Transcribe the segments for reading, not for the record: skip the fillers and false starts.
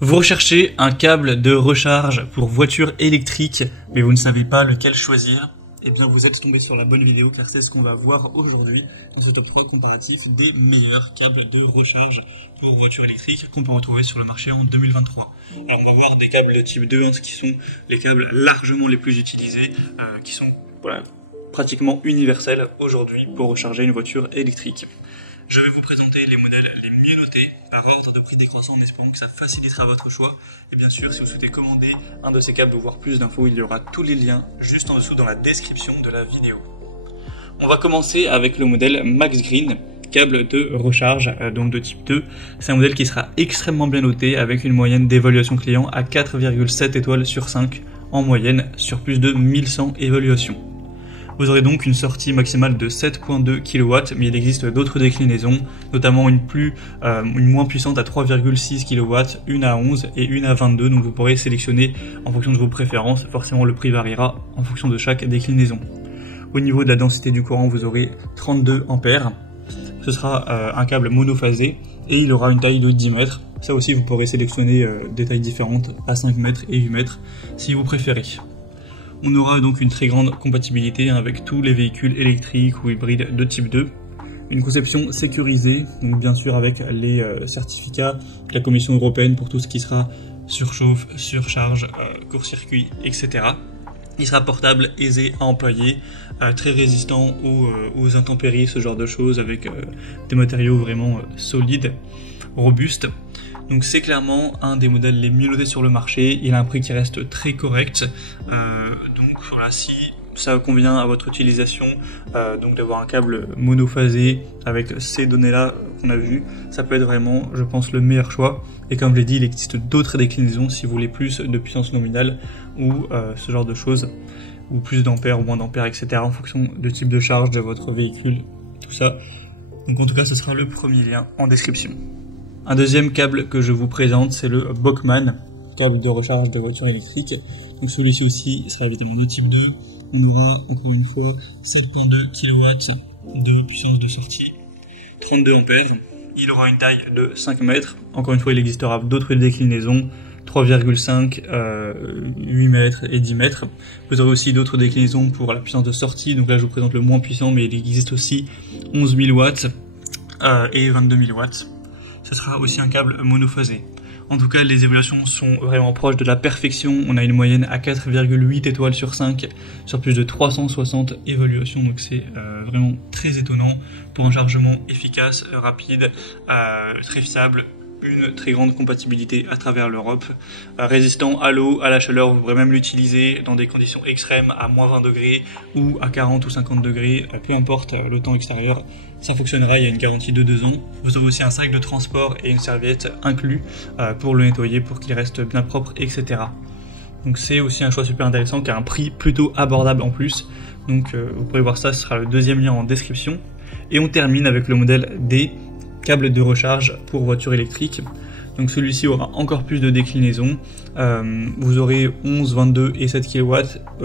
Vous recherchez un câble de recharge pour voiture électrique, mais vous ne savez pas lequel choisir. Eh bien, vous êtes tombé sur la bonne vidéo car c'est ce qu'on va voir aujourd'hui dans ce top 3 comparatif des meilleurs câbles de recharge pour voiture électrique qu'on peut retrouver sur le marché en 2023. Alors, on va voir des câbles de type 2, qui sont les câbles largement les plus utilisés, qui sont pratiquement universels aujourd'hui pour recharger une voiture électrique. Je vais vous présenter les modèles les mieux notés par ordre de prix décroissant en espérant que ça facilitera votre choix. Et bien sûr, si vous souhaitez commander un de ces câbles ou voir plus d'infos, il y aura tous les liens juste en dessous dans la description de la vidéo. On va commencer avec le modèle Max Green, câble de recharge donc de type 2. C'est un modèle qui sera extrêmement bien noté avec une moyenne d'évaluation client à 4,7 étoiles sur 5 en moyenne sur plus de 1100 évaluations. Vous aurez donc une sortie maximale de 7.2 kW, mais il existe d'autres déclinaisons, notamment une moins puissante à 3,6 kW, une à 11 et une à 22, donc vous pourrez sélectionner en fonction de vos préférences. Forcément, le prix variera en fonction de chaque déclinaison. Au niveau de la densité du courant, vous aurez 32 ampères. Ce sera un câble monophasé et il aura une taille de 10 mètres. Ça aussi, vous pourrez sélectionner des tailles différentes à 5 mètres et 8 mètres si vous préférez. On aura donc une très grande compatibilité avec tous les véhicules électriques ou hybrides de type 2. Une conception sécurisée, donc bien sûr avec les certificats de la Commission européenne pour tout ce qui sera surchauffe, surcharge, court-circuit, etc. Il sera portable, aisé à employer, très résistant aux intempéries, ce genre de choses, avec des matériaux vraiment solides, robustes. Donc c'est clairement un des modèles les mieux notés sur le marché, il a un prix qui reste très correct, donc voilà, si ça convient à votre utilisation, donc d'avoir un câble monophasé avec ces données-là qu'on a vues, ça peut être vraiment, je pense, le meilleur choix. Et comme je l'ai dit, il existe d'autres déclinaisons si vous voulez plus de puissance nominale ou ce genre de choses, ou plus d'ampères ou moins d'ampères, etc. en fonction du type de charge de votre véhicule, tout ça. Donc en tout cas, ce sera le premier lien en description. Un deuxième câble que je vous présente, c'est le Bockmann, câble de recharge de voiture électrique. Donc celui-ci aussi sera évidemment de type 2. On aura encore une fois 7.2 kW de puissance de sortie, 32 ampères. Il aura une taille de 5 mètres. Encore une fois, il existera d'autres déclinaisons, 3,5, 8 mètres et 10 mètres. Vous aurez aussi d'autres déclinaisons pour la puissance de sortie. Donc là, je vous présente le moins puissant, mais il existe aussi 11 000 watts et 22 000 watts. Ce sera aussi un câble monophasé. En tout cas, les évaluations sont vraiment proches de la perfection. On a une moyenne à 4,8 étoiles sur 5 sur plus de 360 évaluations. Donc c'est vraiment très étonnant pour un chargement efficace, rapide, très fiable. Une très grande compatibilité à travers l'Europe, résistant à l'eau, à la chaleur. Vous pourrez même l'utiliser dans des conditions extrêmes à moins 20 degrés ou à 40 ou 50 degrés, peu importe le temps extérieur, ça fonctionnera. Il y a une garantie de 2 ans. Vous aurez aussi un sac de transport et une serviette inclus pour le nettoyer, pour qu'il reste bien propre, etc. Donc c'est aussi un choix super intéressant qui a un prix plutôt abordable en plus. Donc vous pourrez voir ça, ce sera le deuxième lien en description. Et on termine avec le modèle D, câble de recharge pour voiture électrique. Donc celui-ci aura encore plus de déclinaisons. Vous aurez 11, 22 et 7 kW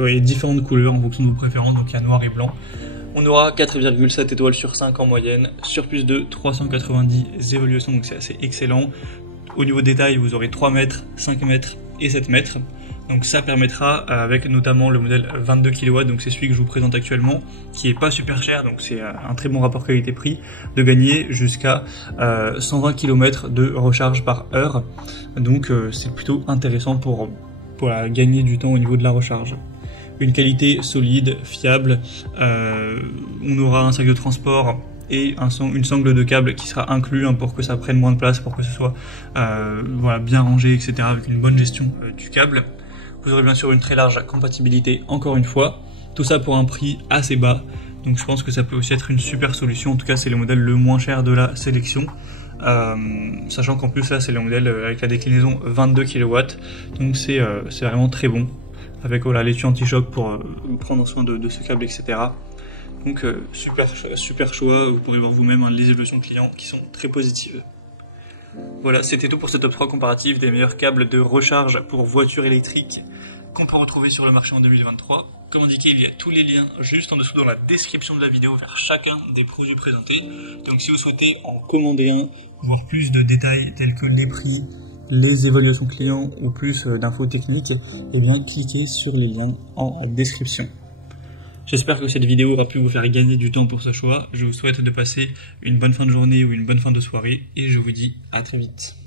et différentes couleurs en fonction de vos préférences, donc il y a noir et blanc. On aura 4,7 étoiles sur 5 en moyenne, sur plus de 390 évaluations, donc c'est assez excellent. Au niveau détail, vous aurez 3 mètres, 5 mètres et 7 mètres. Donc ça permettra, avec notamment le modèle 22 kW, donc c'est celui que je vous présente actuellement, qui est pas super cher, donc c'est un très bon rapport qualité-prix, de gagner jusqu'à 120 km de recharge par heure. Donc c'est plutôt intéressant pour gagner du temps au niveau de la recharge. Une qualité solide, fiable, on aura un sac de transport et une sangle de câble qui sera inclus pour que ça prenne moins de place, pour que ce soit bien rangé, etc. avec une bonne gestion du câble. Vous aurez bien sûr une très large compatibilité, encore une fois, tout ça pour un prix assez bas, donc je pense que ça peut aussi être une super solution. En tout cas, c'est le modèle le moins cher de la sélection, sachant qu'en plus là c'est le modèle avec la déclinaison 22 kW, donc c'est vraiment très bon, avec l'étui anti-choc pour prendre soin de ce câble, etc. Donc super choix, vous pourrez voir vous-même les évaluations clients qui sont très positives. Voilà, c'était tout pour ce top 3 comparatif des meilleurs câbles de recharge pour voiture électrique qu'on peut retrouver sur le marché en 2023. Comme indiqué, il y a tous les liens juste en dessous dans la description de la vidéo vers chacun des produits présentés. Donc si vous souhaitez en commander un, voir plus de détails tels que les prix, les évaluations clients ou plus d'infos techniques, eh bien cliquez sur les liens en description. J'espère que cette vidéo aura pu vous faire gagner du temps pour ce choix. Je vous souhaite de passer une bonne fin de journée ou une bonne fin de soirée et je vous dis à très vite.